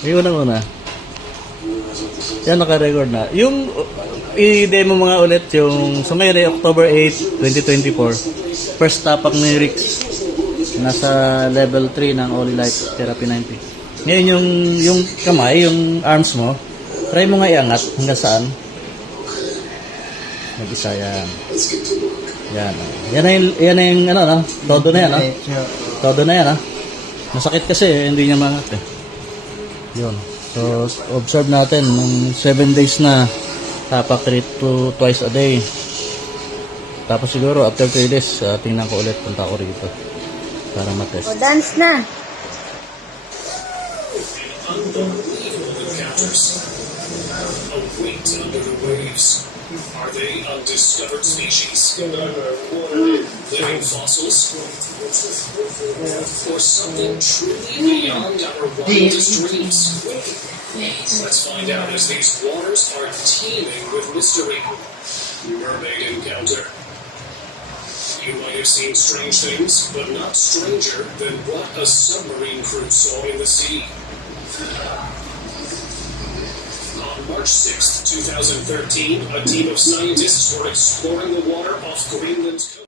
Yung unang-una. Yan, naka-record na. Yung i-demo mga ulit yung so ngayon ay October 8, 2024. First tapak ni Rix. Nasa level 3 ng Oli Light Therapy 90. Ngayon yung kamay, yung arms mo, try mo nga iangat hanggang saan. Mag-isa yan. Yan. Yan na yung ano, no? Todo na yan, no? Todo na yan, ha? Masakit kasi, hindi niya mangat, eh. Yun. So, observe natin, nung 7 days na, tapak treat to twice a day. Tapos siguro, after 3 days, tingnan ko ulit, punta ko rito. Para matest. O, dance na! Are they undiscovered species? Living fossils? Or something truly beyond our wildest dreams? Let's find out as these waters are teeming with mystery. Mermaid encounter. You might have seen strange things, but not stranger than what a submarine crew saw in the sea. On March 6, 2013, a team of scientists were exploring the water off Greenland's coast.